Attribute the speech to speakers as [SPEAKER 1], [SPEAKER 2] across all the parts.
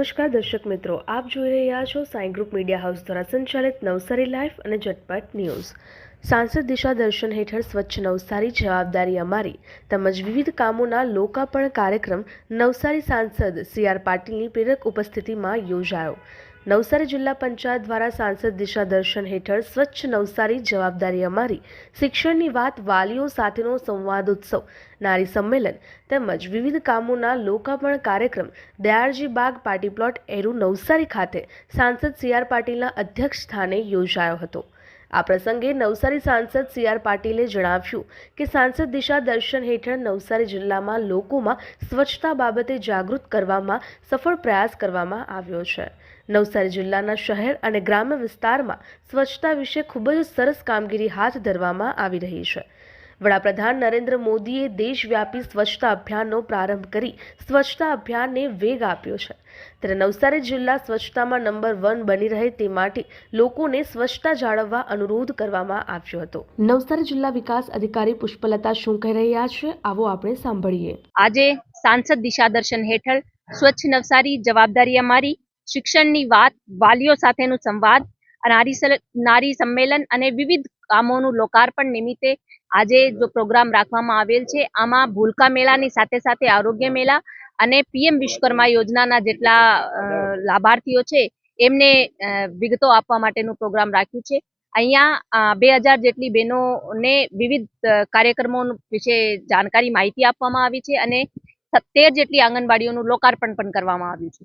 [SPEAKER 1] નમસ્કાર દર્શક મિત્રો, આપ જોઈ રહ્યા છો સાઈ ગ્રુપ મીડિયા હાઉસ દ્વારા સંચાલિત નવસારી લાઈફ અને ઝટપટ ન્યૂઝ. સાંસદ દિશા દર્શન હેઠળ સ્વચ્છ નવસારી જવાબદારી અમારી, તેમજ વિવિધ કામોના લોકાર્પણ કાર્યક્રમ નવસારી સાંસદ સી આર પાટીલની પ્રેરક ઉપસ્થિતિમાં યોજાયો. નવસારી જિલ્લા પંચાયત દ્વારા સાંસદ દિશા દર્શન હેઠળ સ્વચ્છ નવસારી જવાબદારી અમારી, શિક્ષણની વાત વાલીઓ સાથેનો સંવાદ ઉત્સવ, નારી સંમેલન તેમજ વિવિધ કામોના લોકાર્પણ કાર્યક્રમ, દયાળજી બાગ પાર્ટી પ્લોટ એરુ નવસારી ખાતે સાંસદ સી આર પાટીલના અધ્યક્ષ સ્થાને યોજાયો હતો. આ પ્રસંગે નવસારી સાંસદ સી આર પાટીલે જણાવ્યું કે સાંસદ દિશા દર્શન હેઠળ નવસારી જિલ્લામાં લોકોમાં સ્વચ્છતા બાબતે જાગૃત કરવામાં સફળ પ્રયાસ કરવામાં આવ્યો છે. નવસારી જિલ્લાના શહેર અને ગ્રામ્ય વિસ્તારમાં સ્વચ્છતા વિશે ખૂબ જ સરસ કામગીરી હાથ ધરવામાં આવી રહી છે. વડાપ્રધાન નરેન્દ્ર મોદીએ દેશવ્યાપી સ્વચ્છતા અભિયાનનો પ્રારંભ કરી સ્વચ્છતા અભિયાનને વેગ આપ્યો છે. ત્યારે નવસારી જિલ્લા સ્વચ્છતામાં નંબર વન બની રહે તે માટે લોકોને સ્વચ્છતા જાળવવા અનુરોધ કરવામાં આવ્યો હતો. નવસારી જિલ્લા વિકાસ અધિકારી પુષ્પલતા શું કહી રહ્યા છે આવો આપણે સાંભળીએ.
[SPEAKER 2] આજે સાંસદ દિશા દર્શન હેઠળ સ્વચ્છ નવસારી જવાબદારી અમારી શિક્ષણની વાત વાલીઓ સાથેનું સંવાદ નારી સલ- નારી સંમેલન અને વિવિધ કામોનું લોકાર્પણ નિમિત્તે આજે જો પ્રોગ્રામ રાખવામાં આવેલ છે આમાં ભૂલકા મેળાની સાથે સાથે આરોગ્ય મેળા અને પીએમ વિશ્વકર્મા યોજનાના જેટલા લાભાર્થીઓ છે એમને વિગતો આપવા માટેનું પ્રોગ્રામ રાખ્યું છે. અહીંયા બે હજાર જેટલી બહેનોને વિવિધ કાર્યક્રમો વિશે જાણકારી માહિતી આપવામાં આવી છે અને સત્તેર જેટલી આંગણવાડીઓનું લોકાર્પણ પણ કરવામાં આવ્યું છે.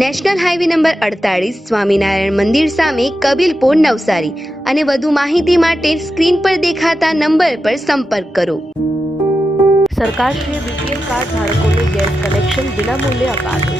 [SPEAKER 3] નેશનલ હાઈવે નંબર અડતાળીસ સ્વામિનારાયણ મંદિર સામે કબીલપુર નવસારી અને વધુ માહિતી માટે સ્ક્રીન પર દેખાતા નંબર પર સંપર્ક કરો.
[SPEAKER 1] સરકારશ્રીએ બીપીએલ કાર્ડ ધારકોને ગેસ કનેક્શન વિનામૂલ્યે અપાશે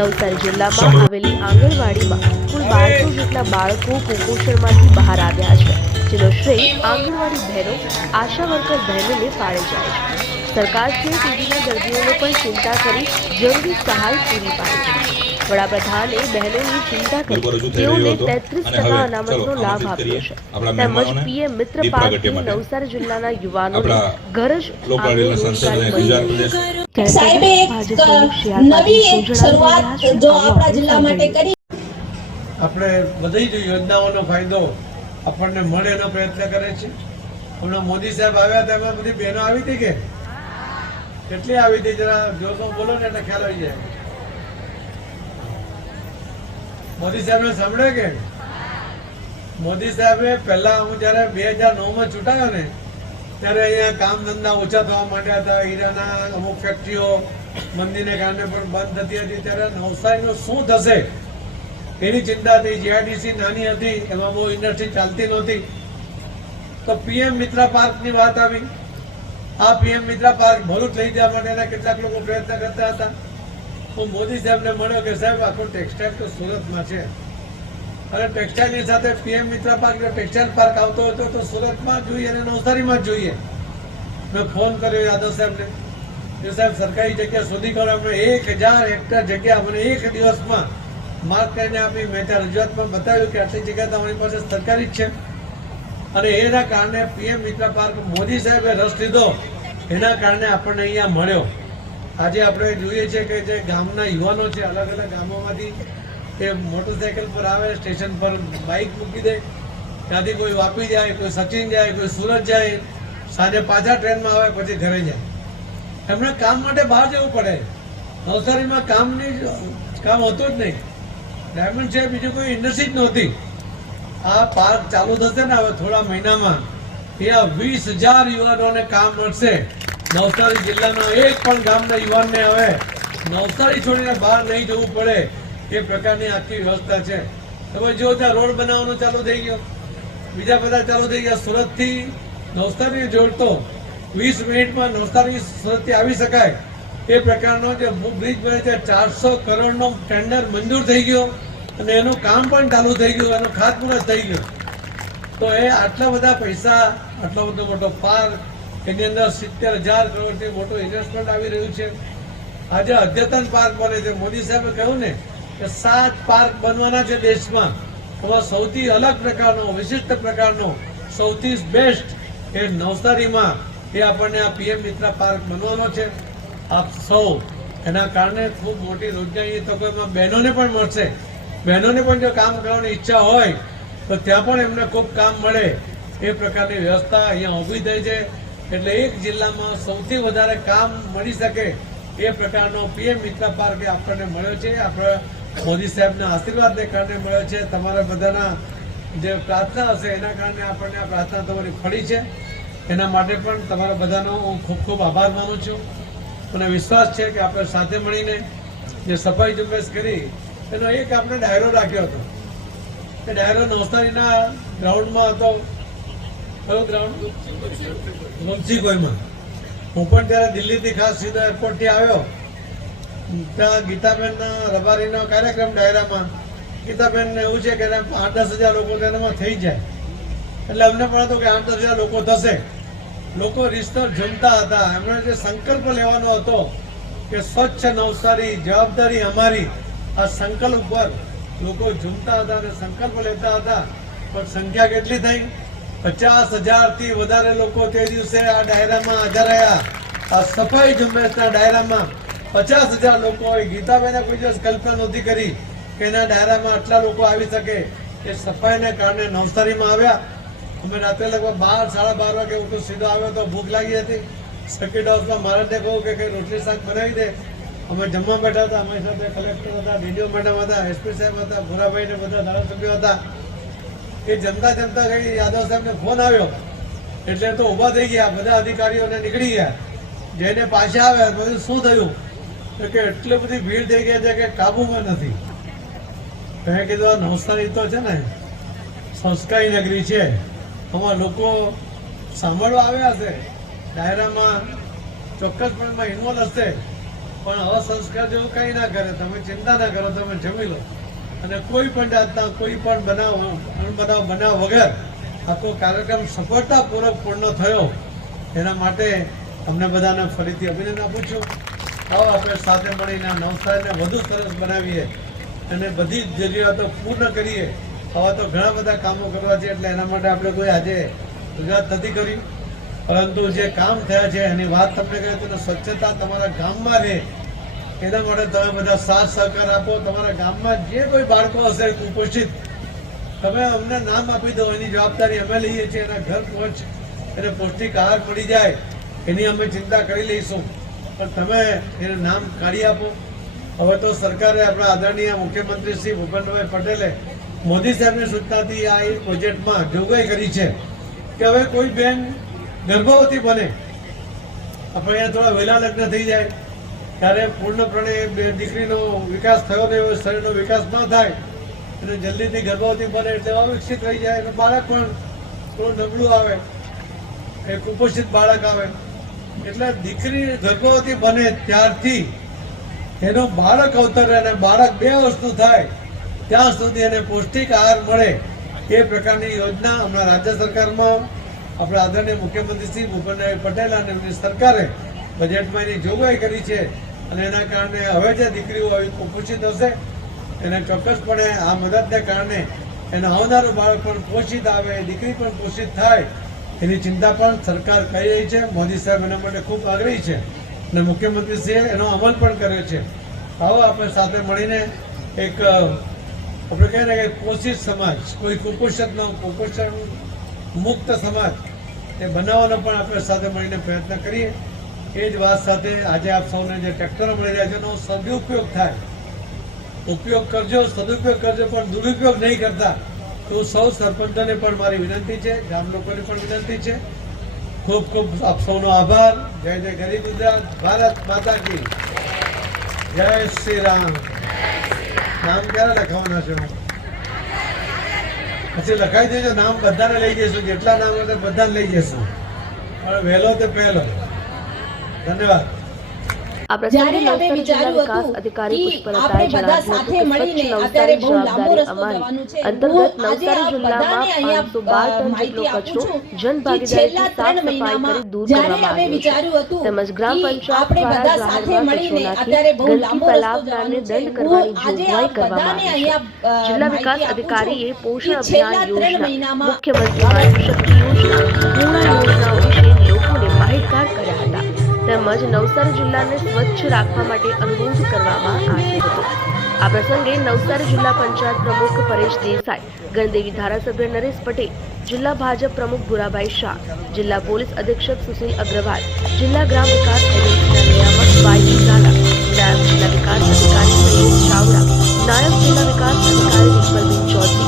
[SPEAKER 1] નવસારી જિલ્લામાં. આવેલી આંગણવાડીમાં કુલ બારસો જેટલા બાળકો કુપોષણમાંથી બહાર આવ્યા છે જેનો શ્રેય આંગણવાડી બહેનો આશા વર્કર બહેનોને ફાળે જાય છે. સરકારશ્રીએ ટીબીના દર્દીઓને પણ ચિંતા કરી જરૂરી સહાય પૂરી પાડી છે. વડાપ્રધાને બહેનોની ચિંતા કરી. તેઓને તેત્રીસ ટકા અનામતનો લાભ આપ્યો છે. તેમજ પીએમ મિત્ર
[SPEAKER 4] માટે.
[SPEAKER 1] નવસારી જિલ્લાના યુવાનોને ઘર જ
[SPEAKER 4] લોકલાડીલા સંસદ અને ગુજરાત પ્રદેશ.
[SPEAKER 1] ત્યારે
[SPEAKER 5] સાહેબે એક
[SPEAKER 1] ભાજપ પ્રમુખ સી આર
[SPEAKER 5] નવી એક શરૂઆત જો આપણા
[SPEAKER 1] આપણે
[SPEAKER 5] જિલ્લા માટે કરી
[SPEAKER 6] આપણે બધી જ યોજનાઓનો ફાયદો આપણને મળે એનો પ્રયત્ન કરે છે. હમણાં મોદી સાહેબ આવ્યા હતા એમાં બધી બહેનો આવી હતી કે? કેટલી આવી હતી જરા? જોશો બોલો ને એટલે ખ્યાલ આવી જાય. મોદી સાહેબને સાંભળે કે? મોદી સાહેબે પહેલા હું જ્યારે બે હજાર નવમાં ચૂંટાયો ને, ત્યારે અહીંયા કામ ધંધા ઓછા થવા માંડ્યા હતા, હીરાના અમુક ફેક્ટરીઓ મંદીને કારણે પણ બંધ થતી હતી, ત્યારે નવસારીનું શું થશે? એની ચિંતા હતી. જીઆઈડીસી નાની હતી, એમાં બહુ ઇન્ડસ્ટ્રી ચાલતી નહોતી. તો પીએમ મિત્રા પાર્કની વાત આવી. આ પીએમ મિત્રા પાર્ક ભરૂચ લઈ જવા માટેના કેટલાક લોકો પ્રયત્ન કરતા હતા. હું મોદી સાહેબને મળ્યો કે સાહેબ, આખું ટેક્સટાઇલ તો સુરતમાં છે. અને ટેક્સટાઇલની સાથે PM Mitra park textile park આવતો હતો તો સુરતમાં જોઈએ અને નવસારીમાં જ જોઈએ. મેં ફોન કર્યો યાદવ સાહેબને. કે સાહેબ, સરકારી જગ્યા શોધી કરો. અમને એક હજાર હેક્ટર જગ્યા મને એક દિવસમાં માર્ક કરીને આપી. મેં ત્યાં રજૂઆતમાં બતાવ્યું કે આટલી જગ્યા તમારી પાસે સરકારી જ છે. અને એના કારણે પીએમ મિત્રા પાર્ક મોદી સાહેબે રસ લીધો. એના કારણે આપણને અહીંયા મળ્યો. આજે આપણે જોઈએ છીએ કે જે ગામના યુવાનો છે, અલગ અલગ ગામોમાંથી એ મોટરસાયકલ પર આવે, સ્ટેશન પર બાઇક મૂકી દે. ત્યાંથી કોઈ વાપી જાય, કોઈ સચિન જાય, કોઈ સુરત જાય, સાંજે પાછા ટ્રેનમાં આવે, પછી ઘરે જાય. એમણે કામ માટે બહાર જવું પડે. નવસારીમાં કામની કામ હોતું જ નહીં. ડાયમંડ છે, બીજું કોઈ ઇન્ડસ્ટ્રી જ નહોતી. આ પાર્ક ચાલુ થશે ને, હવે થોડા મહિનામાં ત્યાં વીસ હજાર યુવાનોને કામ મળશે. નવસારી જિલ્લાના એક પણ ગામના યુવાનને હવે નવસારી છોડીને બહાર નહીં જવું પડે એ પ્રકારની આખી વ્યવસ્થા છે. તમે જો ત્યાં રોડ બનાવવાનું ચાલુ થઈ ગયો. બીજા બધા ચાલુ થઈ ગયા. સુરતથી નવસારીને જોડતો વીસ મિનિટમાં નવસારી સુરતથી આવી શકાય એ પ્રકારનો જે બ્રિજ બને છે, ચારસો કરોડનો ટેન્ડર મંજૂર થઈ ગયો અને એનું કામ પણ ચાલુ થઈ ગયું, એનું ખાતમુહૂર્ત થઈ ગયું. તો એ આટલા બધા પૈસા, આટલો બધો મોટો પાર્ક એની અંદર સિત્તેર હજાર કરોડથી મોટું ઇન્વેસ્ટમેન્ટ આવી રહ્યું છે. આજે અદ્યતન પાર્ક બને છે. મોદી સાહેબે કહ્યું ને કે સાત પાર્ક બનવાના છે દેશમાં. એમાં સૌથી અલગ પ્રકારનો, વિશિષ્ટ પ્રકારનો, સૌથી બેસ્ટ એ નવસારીમાં એ આપણને આ પીએમ મિત્ર પાર્ક બનવાનો છે. આપ સૌ એના કારણે ખૂબ મોટી રોજગારી એમાં બહેનોને પણ મળશે. બહેનોને પણ જો કામ કરવાની ઈચ્છા હોય, તો ત્યાં પણ એમને ખૂબ કામ મળે. એ પ્રકારની વ્યવસ્થા અહીંયા ઊભી થઈ છે. એટલે એક જિલ્લામાં સૌથી વધારે કામ મળી શકે એ પ્રકારનો પીએમ મિત્ર પાર્ક આપણને મળ્યો છે. આપણે મોદી સાહેબના આશીર્વાદને કારણે મળ્યો છે. તમારા બધાના જે પ્રાર્થના હશે એના કારણે આપણને આ પ્રાર્થના તમારી ફળી છે. એના માટે પણ તમારા બધાનો હું ખૂબ ખૂબ આભાર માનું છું. મને વિશ્વાસ છે કે આપણે સાથે મળીને જે સફાઈ ઝુંબેશ કરી, એનો એક આપણે ડાયરો રાખ્યો હતો. એ ડાયરો નવસારીના ગ્રાઉન્ડમાં હતો. મુનસી કોઈમાં હું પણ ત્યારે દિલ્હીથી ખાસ સીધો એરપોર્ટથી આવ્યો. ત્યાં ગીતાબેનના રબારીનો કાર્યક્રમ ડાયરામાં. ગીતાબેનને એવું છે કે આઠ દસ હજાર લોકો તેનામાં થઈ જાય. એટલે અમને પણ હતું કે આઠ દસ હજાર લોકો થશે. લોકો રિસ્તર જમતા હતા. એમણે જે સંકલ્પ લેવાનો હતો કે સ્વચ્છ નવસારી, જવાબદારી અમારી, આ સંકલ્પ પર લોકો ઝૂમતા હતા અને સંકલ્પ લેતા હતા. પણ સંખ્યા કેટલી થઈ? પચાસ હજારથી વધારે લોકો તે દિવસે આ ડાયરામાં હાજર રહ્યા. આ સફાઈ ઝુંબેશના ડાયરામાં પચાસ હજાર લોકો ગીતાબેને કોઈ દિવસ કલ્પના નહોતી કરી કે એના ડાયરામાં આટલા લોકો આવી શકે. એ સફાઈને કારણે નવસારીમાં આવ્યા. અમે રાત્રે લગભગ બાર, સાડા બાર વાગે હું સીધો આવ્યો તો ભૂખ લાગી હતી. સર્કિટ હાઉસમાં મહારાજને કહું કે કંઈ રોટલી શાક બનાવી દે. અમે જમવા બેઠા હતા, અમારી સાથે કલેક્ટર હતા, ડીડીઓ મેડમ હતા એસપી સાહેબ હતા ભૂરાભાઈ ને બધા ધારાસભ્યો હતા. એ જમતા જમતા કઈ યાદવ સાહેબને ફોન આવ્યો. એટલે તો ઊભા થઈ ગયા, બધા અધિકારીઓને નીકળી ગયા. જઈને પાછા આવ્યા બધું શું થયું? તો કે એટલી બધી ભીડ થઈ ગઈ છે કે કાબુમાં નથી. મેં કીધું, આ નવસારી તો છે ને, સંસ્કારી નગરી છે. આમાં લોકો સાંભળવા આવ્યા હશે ડાયરામાં ચોક્કસપણે ઇન્વોલ્વ હશે. પણ અસંસ્કાર જેવું કંઈ ના કરે. તમે ચિંતા ના કરો, તમે જમી લો. અને કોઈ પણ જાતના કોઈ પણ બનાવ, અણબનાવ, બનાવ વગર આખો કાર્યક્રમ સફળતાપૂર્વક પૂર્ણ થયો. એના માટે અમને બધાને ફરીથી અભિનંદન આપું છું. આવો આપણે સાથે મળીને નવસારીને વધુ સરસ બનાવીએ અને બધી જ જરૂરિયાતો પૂર્ણ કરીએ. આવા તો ઘણા બધા કામો કરવા છે, એટલે એના માટે આપણે કોઈ આજે રજૂઆત નથી કરી પરંતુ જે કામ થયા છે, એની વાત તમને કહે તો સ્વચ્છતા તમારા ગામમાં રહે. એના માટે તમે બધા સાથ સહકાર આપો. તમારા ગામમાં જે કોઈ બાળકો હશે કુપોષિત, તમે અમને નામ આપી દો. એની જવાબદારી અમે લઈએ છીએ. એના ઘર પહોંચ, એને પૌષ્ટિક આહાર મળી જાય, એની અમે ચિંતા કરી લઈશું. પણ તમે એને નામ કાઢી આપો. હવે તો સરકારે આપણા આદરણીય મુખ્યમંત્રી શ્રી ભૂપેન્દ્રભાઈ પટેલે મોદી સાહેબની સૂચનાથી આ એ બજેટમાં જોગવાઈ કરી છે કે હવે કોઈ બેન ગર્ભવતી બને. આપણે અહીંયા થોડા વહેલા લગ્ન થઈ જાય. ત્યારે પૂર્ણપણે દીકરીનો વિકાસ થયો ને એવો શરીરનો વિકાસ ન થાય અને જલ્દીથી ગર્ભવતી બને એટલે અવિકસિત થઈ જાય અને બાળક પણ થોડું નબળું આવે એ કુપોષિત બાળક આવે. એટલે દીકરી ગર્ભવતી બને ત્યારથી એનો બાળક અવતરે અને બાળક બે વર્ષનું થાય, ત્યાં સુધી એને પૌષ્ટિક આહાર મળે, એ પ્રકારની યોજના હમણાં રાજ્ય સરકારમાં, આપણા આદરણીય મુખ્યમંત્રી શ્રી ભૂપેન્દ્રભાઈ પટેલ અને એમની સરકારે બજેટમાં એની જોગવાઈ કરી છે. અને એના કારણે હવે જે દીકરીઓ આવી કુપોષિત હશે એને ચોક્કસપણે આ મદદને કારણે એનું આવનારું બાળક પણ પોષિત આવે, દીકરી પણ પોષિત થાય, એની ચિંતા પણ સરકાર કરી રહી છે. મોદી સાહેબ એના માટે ખૂબ આગ્રહી છે અને મુખ્યમંત્રીશ્રીએ એનો અમલ પણ કર્યો છે. આવો આપણે સાથે મળીને એક આપણે કહીએ ને કે પોષિત સમાજ, કોઈ કુપોષિતનો કુપોષણ મુક્ત સમાજ, એ બનાવવાનો પણ આપણે સાથે મળીને પ્રયત્ન કરીએ. એ જ વાત સાથે આજે આપ સૌને જે ટ્રેક્ટરો મળી રહ્યા છે એનો સદુપયોગ થાય. ઉપયોગ કરજો, સદુપયોગ કરજો, પણ દુરુપયોગ નહીં કરતા તો સૌ સરપંચોને પણ મારી વિનંતી છે, ગામ લોકોને પણ વિનંતી છે. ખૂબ ખૂબ આપ સૌનો આભાર. જય જય ગરીબ ગુજરાત, ભારત માતા કી. જય શ્રી રામ. નામ ક્યારે લખાવાના છે? પછી લખાઈ દેજો, નામ બધાને લઈ જઈશું, જેટલા નામ બધાને લઈ જઈશું. પણ વહેલો તે પહેલો.
[SPEAKER 5] જ્યારે અમે વિચાર્યું
[SPEAKER 1] વિકાસ
[SPEAKER 5] હતું
[SPEAKER 1] અધિકારી પુષ્પલતાએ
[SPEAKER 5] આપણે
[SPEAKER 1] જણાવ્યું
[SPEAKER 5] અત્યારે બહુ લાંબો રસ્તો
[SPEAKER 1] અમારી.
[SPEAKER 5] છે.
[SPEAKER 1] અંતર્ગત નવસારી જિલ્લામાં પાંચસો બાર ટન
[SPEAKER 5] માહિતી
[SPEAKER 1] જેટલો કચરો
[SPEAKER 5] છું
[SPEAKER 1] જન
[SPEAKER 5] કે છેલ્લા
[SPEAKER 1] ભાગીદારીથી સાફ સફાઈ કરી દૂર કરવામાં આવ્યો છે. તેમજ ગ્રામ પંચાયત
[SPEAKER 5] આપણે
[SPEAKER 1] દ્વારા જાહેરમાં કચરો નાખી ફેલાવનારને દંડ કરવાની જોગવાઈ કરવામાં આવી છે. જિલ્લા વિકાસ અધિકારીએ પોષણ અભિયાન યોજના મુખ્યમંત્રી માતૃશક્તિ યોજના પૂર્ણ યોજનાઓ વિશે લોકોને માહિતગાર કર્યા તેમજ નવસારી જિલ્લાને સ્વચ્છ રાખવા માટે અનુરોધ કરવામાં આવ્યો હતો. આ પ્રસંગે નવસારી જિલ્લા પંચાયત પ્રમુખ પરેશ દેસાઈ, ગણદેવી ધારાસભ્ય નરેશ પટેલ, જિલ્લા ભાજપ પ્રમુખ ભુરાભાઈ શાહ, જિલ્લા પોલીસ અધિક્ષક સુશીલ અગ્રવાલ, જિલ્લા ગ્રામ વિકાસ એજન્સીના નિયામક વાયજી ઝાલા, નાયબ જિલ્લા વિકાસ અધિકારી સૈયદ ચાવડા, નાયબ જિલ્લા વિકાસ અધિકારી નિષ્પલબેન ચૌધરી